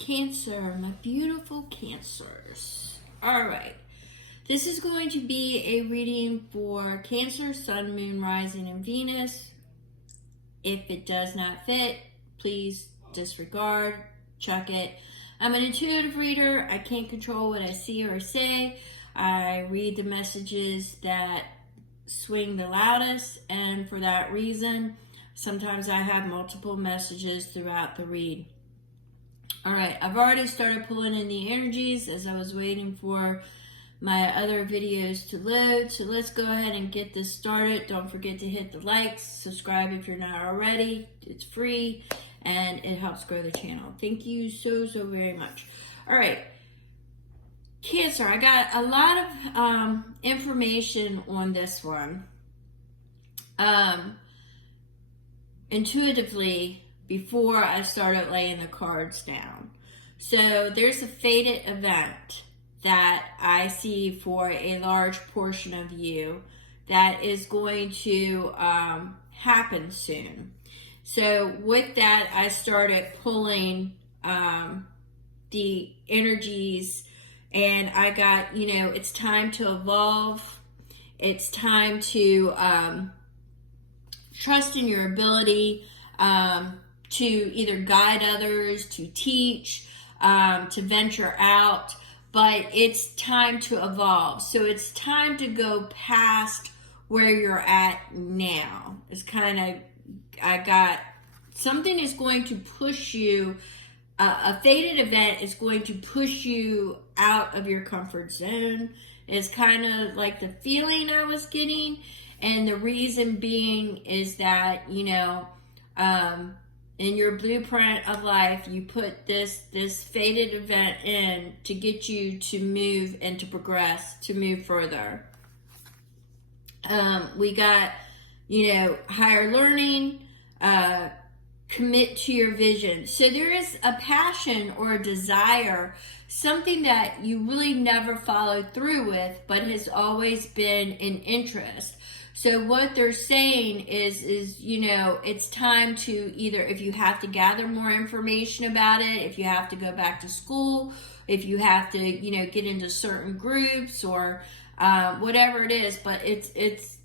Cancer, my beautiful Cancers. All right. This is going to be a reading for Cancer, Sun, Moon, Rising, and Venus. If it does not fit, please disregard, check it. I'm an intuitive reader. I can't control what I see or say. I read the messages that swing the loudest, and for that reason, sometimes I have multiple messages throughout the read. All right, I've already started pulling in the energies as I was waiting for my other videos to load. So let's go ahead and get this started. Don't forget to hit the likes, subscribe if you're not already. It's free and it helps grow the channel. Thank you so very much. All right, Cancer, I got a lot of information on this one. Intuitively, before I started laying the cards down. So there's a fated event that I see for a large portion of you that is going to happen soon. So with that, I started pulling the energies, and I got, it's time to evolve. It's time to trust in your ability to either guide others, to teach, to venture out, but it's time to evolve. So it's time to go past where you're at now. It's kind of, I got, something is going to push you, a fated event is going to push you out of your comfort zone. It's kind of like the feeling I was getting. And the reason being is that, in your blueprint of life, you put this fated event in to get you to move and to progress, to move further. We got, higher learning, commit to your vision. So there is a passion or a desire, something that you really never followed through with, but has always been an interest. So what they're saying is it's time to either, if you have to gather more information about it, if you have to go back to school, if you have to, get into certain groups or whatever it is, but it's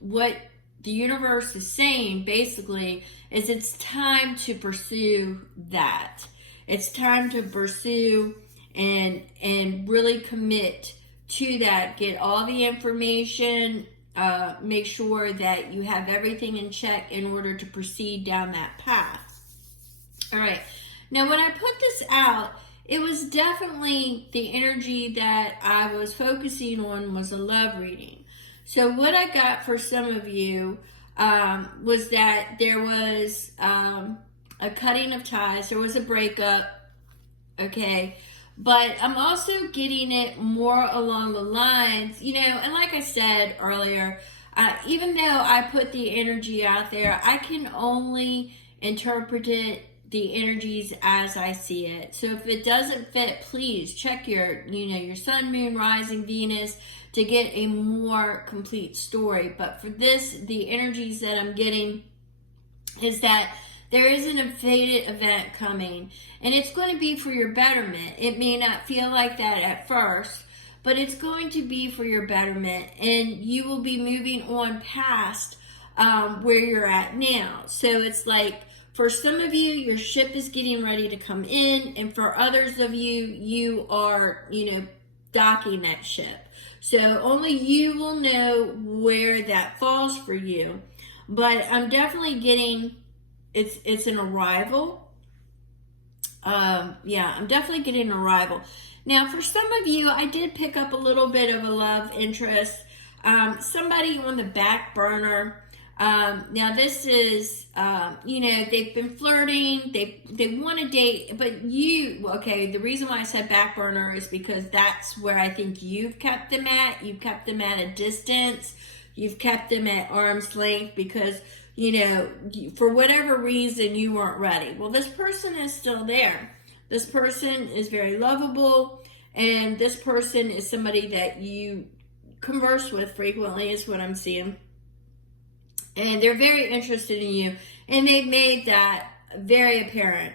what the universe is saying basically is it's time to pursue that. It's time to pursue and really commit to that. Get all the information. Make sure that you have everything in check in order to proceed down that path. All right. Now, when I put this out, it was definitely the energy that I was focusing on was a love reading. So what I got for some of you was that there was a cutting of ties. There was a breakup. Okay. But I'm also getting it more along the lines, and like I said earlier, even though I put the energy out there, I can only interpret it, the energies as I see it. So if it doesn't fit, please check your Sun, Moon, Rising, Venus to get a more complete story. But for this, the energies that I'm getting is that there is a fated event coming, and it's going to be for your betterment. It may not feel like that at first, but it's going to be for your betterment, and you will be moving on past where you're at now. So it's like, for some of you, your ship is getting ready to come in, and for others of you, you are, docking that ship. So only you will know where that falls for you. But I'm definitely getting... It's an arrival. I'm definitely getting an arrival. Now, for some of you, I did pick up a little bit of a love interest. Somebody on the back burner. Now, this is, they've been flirting. They want to date, but the reason why I said back burner is because that's where I think you've kept them at. You've kept them at a distance. You've kept them at arm's length because... for whatever reason, you weren't ready. Well, this person is still there. This person is very lovable, and this person is somebody that you converse with frequently, is what I'm seeing. And they're very interested in you, and they've made that very apparent.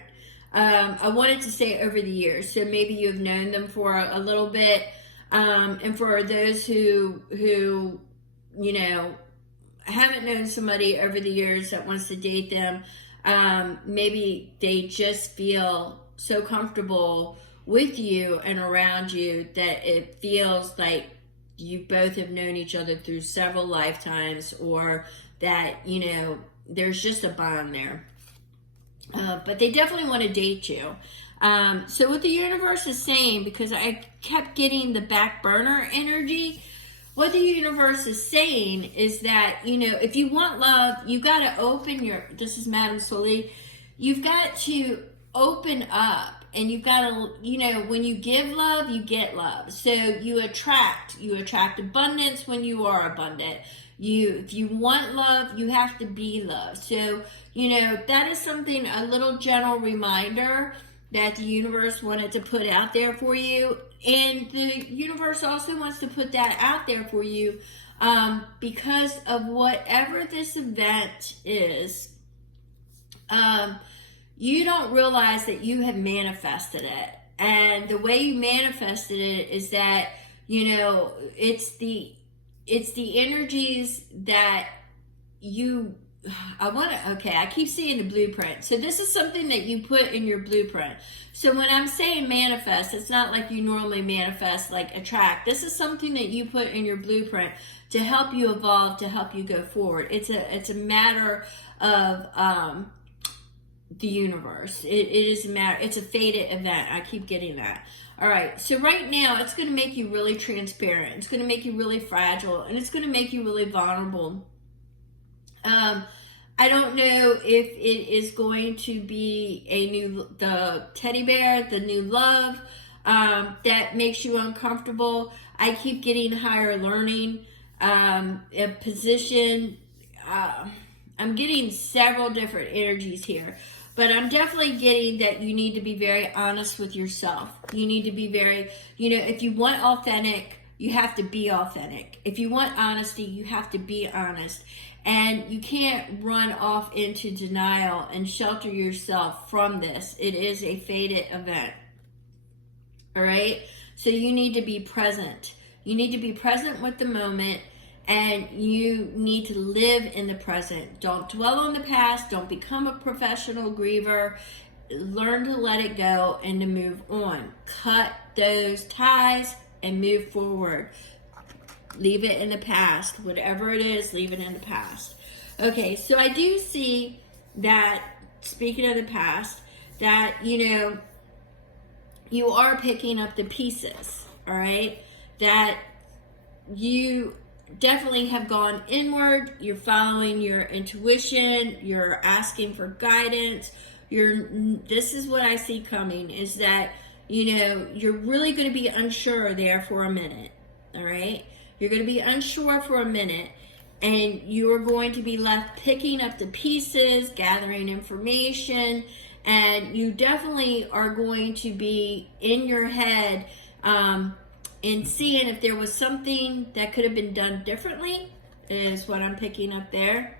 I wanted to say over the years, so maybe you've known them for a little bit, and for those who you know haven't known somebody over the years that wants to date them, maybe they just feel so comfortable with you and around you that it feels like you both have known each other through several lifetimes, or that there's just a bond there. But they definitely want to date you. So what the universe is saying, because I kept getting the back burner energy, what the universe is saying is that, if you want love, you got to open this is Madame Sully, you've got to open up, and you've got to, when you give love, you get love. So you attract abundance when you are abundant. If you want love, you have to be love. So, that is something, a little gentle reminder that the universe wanted to put out there for you. And the universe also wants to put that out there for you because of whatever this event is. You don't realize that you have manifested it. And the way you manifested it is that, it's the energies that I keep seeing the blueprint. So this is something that you put in your blueprint. So when I'm saying manifest, it's not like you normally manifest, like attract. This is something that you put in your blueprint to help you evolve, to help you go forward. It's a matter of the universe. It is a matter. It's a fated event. I keep getting that. All right. So right now, it's going to make you really transparent. It's going to make you really fragile, and it's going to make you really vulnerable. I don't know if it is going to be the teddy bear, the new love, that makes you uncomfortable. I keep getting higher learning, a position. I'm getting several different energies here, but I'm definitely getting that you need to be very honest with yourself. You need to be very, if you want authentic, you have to be authentic. If you want honesty, you have to be honest. And you can't run off into denial and shelter yourself from this. It is a fated event. All right? So you need to be present. You need to be present with the moment, and you need to live in the present. Don't dwell on the past. Don't become a professional griever. Learn to let it go and to move on. Cut those ties and move forward. Leave it in the past. Whatever it is, leave it in the past. Okay, so I do see that, speaking of the past, that, you are picking up the pieces, all right? That you definitely have gone inward. You're following your intuition. You're asking for guidance. This is what I see coming, is that, you're really going to be unsure there for a minute, all right? You're going to be unsure for a minute, and you're going to be left picking up the pieces, gathering information, and you definitely are going to be in your head and seeing if there was something that could have been done differently, is what I'm picking up there.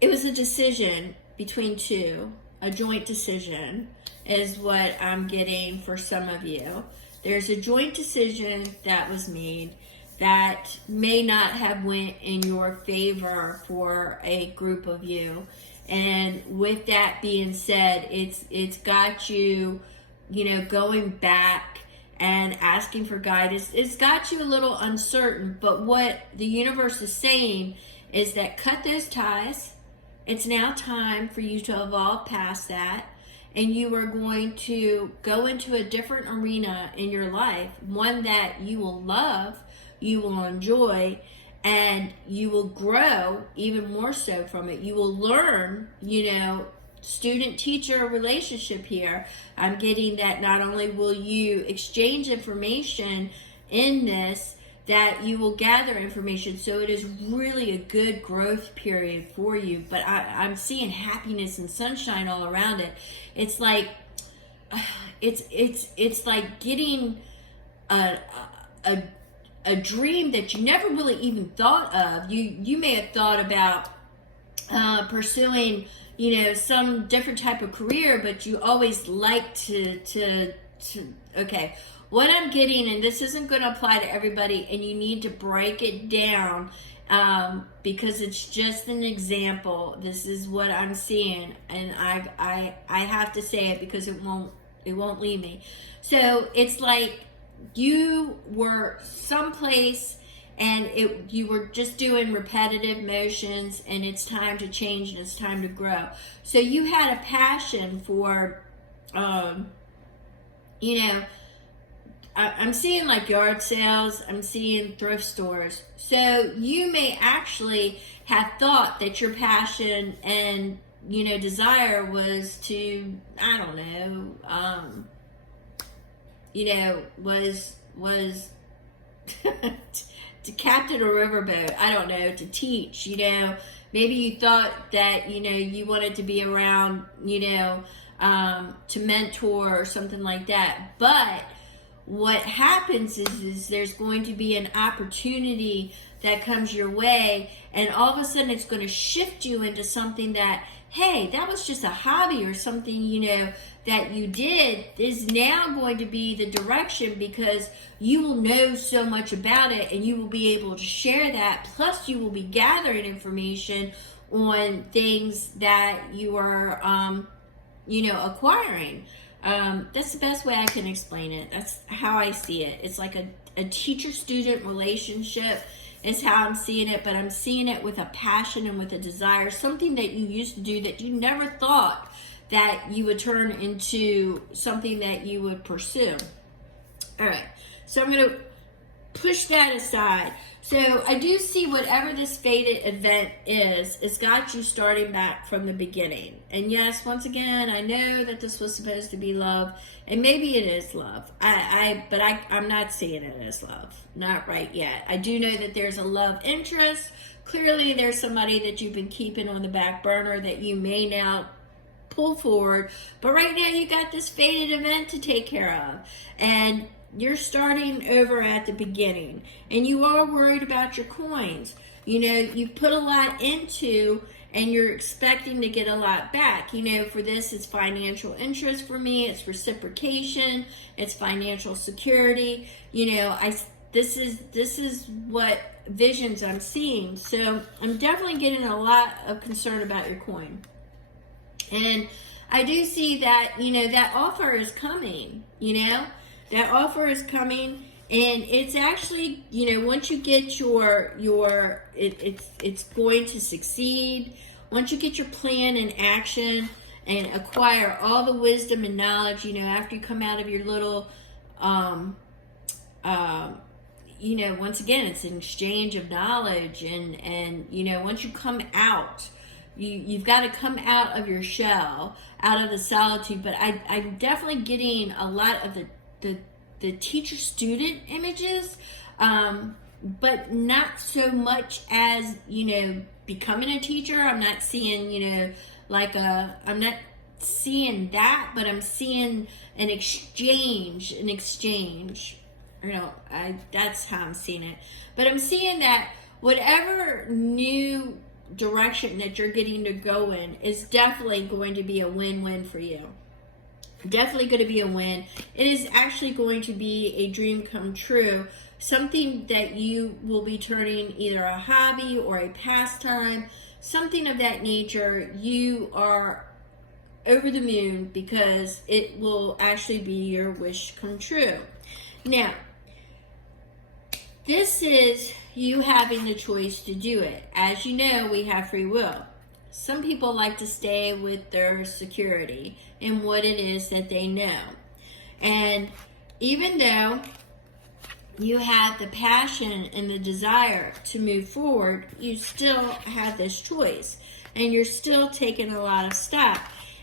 It was a decision between two, a joint decision is what I'm getting for some of you. There's a joint decision that was made that may not have went in your favor for a group of you. And with that being said, it's got you, going back and asking for guidance. It's got you a little uncertain, but what the universe is saying is that cut those ties. It's now time for you to evolve past that. And you are going to go into a different arena in your life, one that you will love, you will enjoy, and you will grow even more so from it. You will learn, student-teacher relationship here. I'm getting that not only will you exchange information in this, that you will gather information. So it is really a good growth period for you. But I'm seeing happiness and sunshine all around it. It's like it's like getting a dream that you never really even thought of. You may have thought about pursuing, some different type of career, but you always like to okay. What I'm getting, and this isn't going to apply to everybody, and you need to break it down, because it's just an example. This is what I'm seeing, and I have to say it because it won't leave me. So it's like you were someplace and you were just doing repetitive motions, and it's time to change and it's time to grow. So you had a passion for, I'm seeing like yard sales, I'm seeing thrift stores. So you may actually have thought that your passion and, desire was to, I don't know, was to captain a riverboat. I don't know, to teach, maybe you thought that, you wanted to be around, to mentor or something like that. But what happens is there's going to be an opportunity that comes your way, and all of a sudden it's going to shift you into something that, hey, that was just a hobby or something, that you did is now going to be the direction, because you will know so much about it and you will be able to share that. Plus you will be gathering information on things that you are, acquiring. That's the best way I can explain it. That's how I see it. It's like a teacher-student relationship is how I'm seeing it, but I'm seeing it with a passion and with a desire, something that you used to do that you never thought that you would turn into something that you would pursue. All right, so I'm going to push that aside. So I do see whatever this fated event is, it's got you starting back from the beginning. And yes, once again, I know that this was supposed to be love, and maybe it is love. But I'm not seeing it as love, not right yet. I do know that there's a love interest. Clearly, there's somebody that you've been keeping on the back burner that you may now pull forward. But right now, you got this fated event to take care of, and you're starting over at the beginning, and you are worried about your coins. You put a lot into, and you're expecting to get a lot back. For this, it's financial interest for me. It's reciprocation. It's financial security. This is what visions I'm seeing. So I'm definitely getting a lot of concern about your coin. And I do see that, that offer is coming, that offer is coming, and it's actually, once you get it's going to succeed. Once you get your plan in action and acquire all the wisdom and knowledge, after you come out of your little, once again, it's an exchange of knowledge, and once you come out, you've got to come out of your shell, out of the solitude. But I'm definitely getting a lot of the teacher-student images, but not so much as, becoming a teacher. I'm not seeing, I'm not seeing that, but I'm seeing an exchange. That's how I'm seeing it. But I'm seeing that whatever new direction that you're getting to go in is definitely going to be a win-win for you. Definitely going to be a win. It is actually going to be a dream come true. Something that you will be turning either a hobby or a pastime, something of that nature. You are over the moon because it will actually be your wish come true. Now, this is you having the choice to do it. As you know, we have free will. Some people like to stay with their security and what it is that they know. And even though you have the passion and the desire to move forward, you still have this choice. And you're still taking a lot of stock.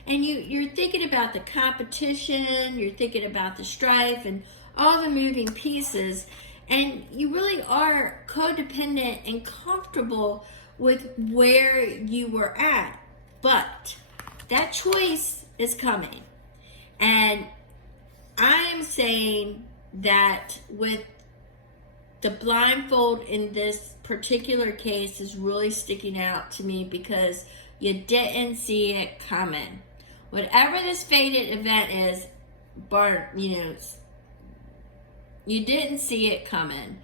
And you're thinking about the competition, you're thinking about the strife and all the moving pieces. And you really are codependent and comfortable with where you were at. But that choice is coming. And I am saying that with the blindfold in this particular case is really sticking out to me because you didn't see it coming. Whatever this fated event is, you didn't see it coming.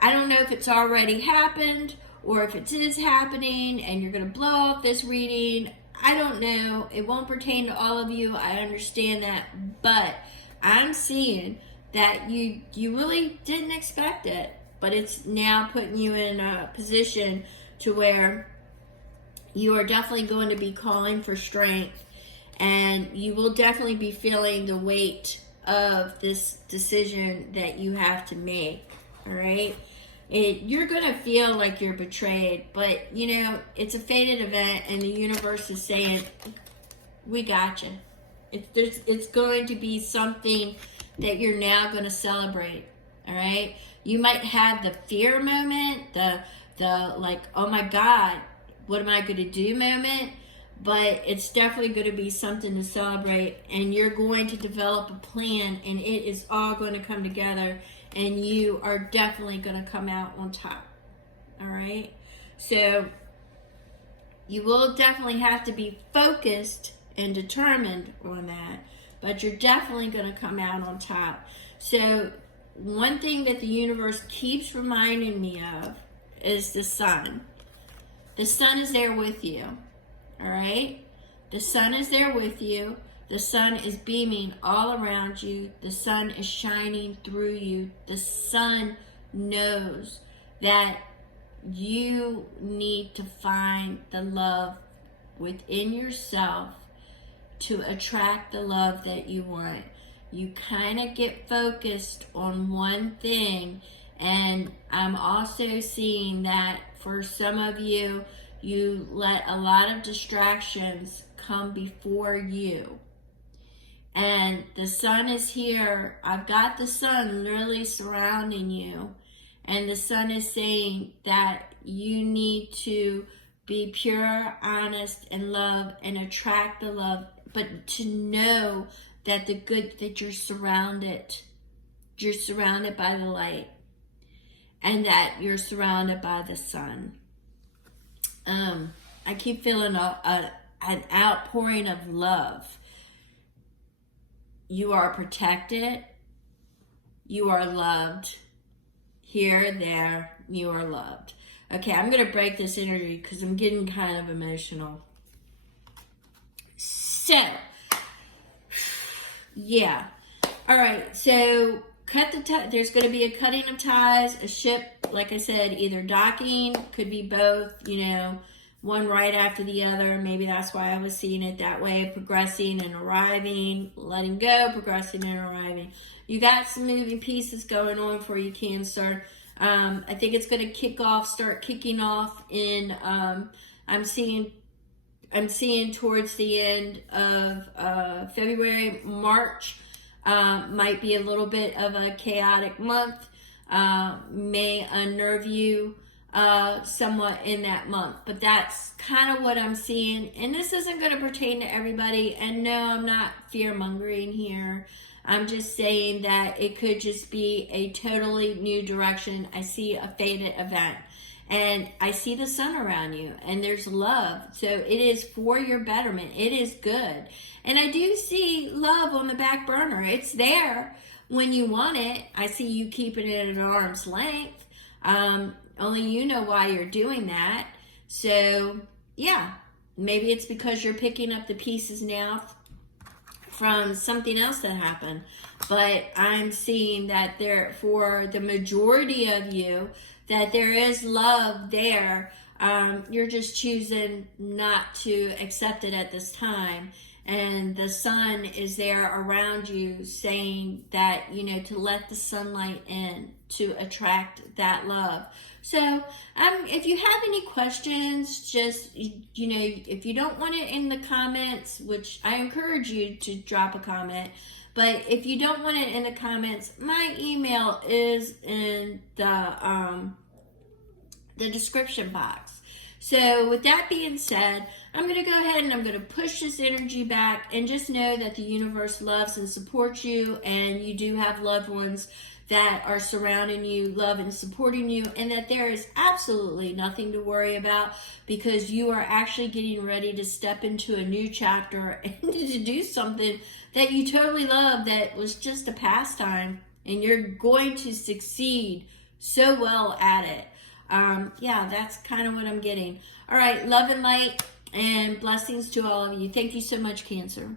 I don't know if it's already happened or if it is happening and you're going to blow off this reading. I don't know. It won't pertain to all of you. I understand that. But I'm seeing that you really didn't expect it. But it's now putting you in a position to where you are definitely going to be calling for strength. And you will definitely be feeling the weight of this decision that you have to make. All right? You're going to feel like you're betrayed, but, it's a fated event, and the universe is saying, we got you. It's going to be something that you're now going to celebrate, all right? You might have the fear moment, the like, oh my God, what am I going to do moment, but it's definitely going to be something to celebrate, and you're going to develop a plan, and it is all going to come together, and you are definitely going to come out on top, all right? So you will definitely have to be focused and determined on that, but you're definitely going to come out on top. So one thing that the universe keeps reminding me of is the sun. The sun is there with you, all right? The sun is there with you. The sun is beaming all around you. The sun is shining through you. The sun knows that you need to find the love within yourself to attract the love that you want. You kind of get focused on one thing, and I'm also seeing that for some of you, you let a lot of distractions come before you. And the sun is here. I've got the sun literally surrounding you. And the sun is saying that you need to be pure, honest, and love and attract the love. But to know that that you're surrounded by the light. And that you're surrounded by the sun. I keep feeling an outpouring of love. You are protected. You are loved. Here, there, you are loved. Okay, I'm going to break this energy because I'm getting kind of emotional. So, yeah. All right, so there's going to be a cutting of ties, a ship, like I said, either docking, could be both, one right after the other. Maybe that's why I was seeing it that way, progressing and arriving, letting go, progressing and arriving. You got some moving pieces going on for you, Cancer. I think it's going to start kicking off in, I'm seeing towards the end of February, March. Might be a little bit of a chaotic month, may unnerve you somewhat in that month, but that's kind of what I'm seeing. And this isn't going to pertain to everybody, and no, I'm not fear-mongering here. I'm just saying that it could just be a totally new direction. I see a fated event, and I see the sun around you, and there's love, so it is for your betterment. It is good. And I do see love on the back burner. It's there when you want it. I see you keeping it at arm's length. Only you know why you're doing that. So, yeah, maybe it's because you're picking up the pieces now from something else that happened. But I'm seeing that for the majority of you, that there is love there. You're just choosing not to accept it at this time. And the sun is there around you saying that, to let the sunlight in, to attract that love. So, if you have any questions, just, if you don't want it in the comments, which I encourage you to drop a comment, but if you don't want it in the comments, my email is in the description box. So with that being said, I'm going to go ahead and I'm going to push this energy back, and just know that the universe loves and supports you, and you do have loved ones that are surrounding you, love and supporting you, and that there is absolutely nothing to worry about, because you are actually getting ready to step into a new chapter and to do something that you totally love, that was just a pastime, and you're going to succeed so well at it. Yeah, that's kind of what I'm getting. All right, love and light and blessings to all of you. Thank you so much, Cancer.